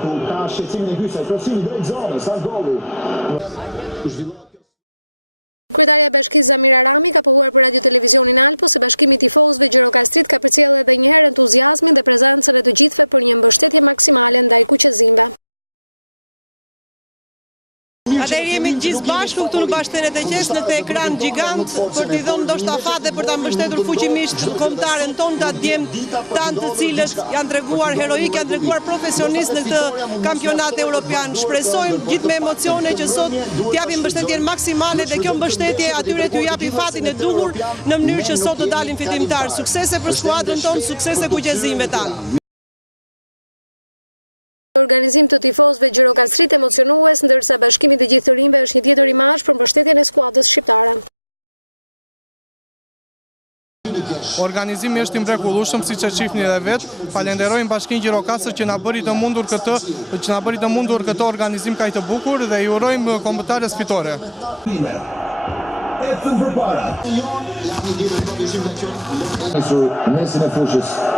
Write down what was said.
Ku ka shqecimin e hysaj, krosimi drejt zonës, sa golli. Atëherë jemi gjithë bashku këtu në Bashkëterët e Qes në këtë ekran gjigant për t'i dhënë ndoshta fat dhe për ta mbështetur fuqimisht kombëtaren tonë ta djemt tan të cilët janë treguar heroik, janë treguar profesionist në këtë kampionat evropian. Shpresojmë gjithë me emocione që sot t'japim mbështetjen maksimale dhe kjo mbështetje atyre t'ju japi fatin e duhur në mënyrë që sot të dalin fitimtar. Suksese për skuadrën tonë, suksese kuqezimëve tanë. Organizimi është i mrekullueshëm, siç e shihni edhe vetë. Falenderojmë Bashkinë Gjirokastër që na bëri të mundur këtë organizim kaq të bukur dhe i urojmë kombëtares fitore. Mesin e fushës.